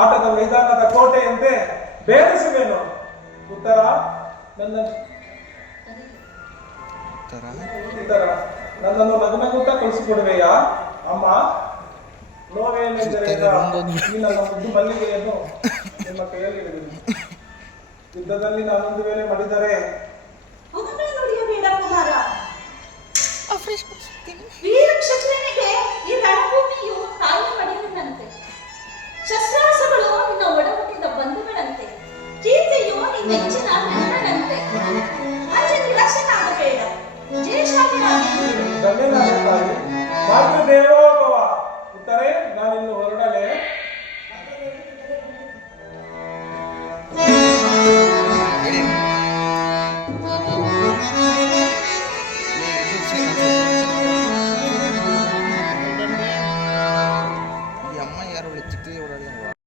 ಆಟದ ಮೈದಾನದ ಕೋಟೆಯಂತೆ ಬೇರಿಸುವೆನು. ಉತ್ತರ ನನ್ನ ಉತ್ತರ ನನ್ನನ್ನು ನಗುನಗುತ್ತಾ ಕಳಿಸಿಕೊಡುವೆಯಾ ಅಮ್ಮ? ನೋವೇನೆಂದರೆ ಈ ನನ್ನ ಮುದ್ದು ಮಲ್ಲಿಗೆಯನ್ನು ನಿಮ್ಮ ಕೈಯಲ್ಲಿ ಹಿಡಿದು ಯುದ್ಧದಲ್ಲಿ ನಾನೊಂದು ವೇಳೆ ಮಾಡಿದರೆ ನುಡಿಯಬೇಡ ಕುಮಾರ. ವೀರ ಕ್ಷತ್ರಿಯನಿಗೆ ಈ ರಣಭೂಮಿಯು ತಾಯಿ ಮಡಿಲಿನಂತೆ, ಶಸ್ತ್ರಾಸ್ತ್ರಗಳು ನಿನ್ನ ಒಡಹುಟ್ಟಿದ ಬಂಧುಗಳಂತೆ, ಕೀರ್ತಿಯು ನಿನ್ನ ನೆಚ್ಚಿನ ನೆನಪನಂತೆ. ಅಂಜೆ ನಿರಾಶನಾಗಬೇಡ, ಜಯಶಾಲಿಯಾಗಿ ಧನ್ಯನಾದ ತಾಯಿ ಮಾತೃದೇವ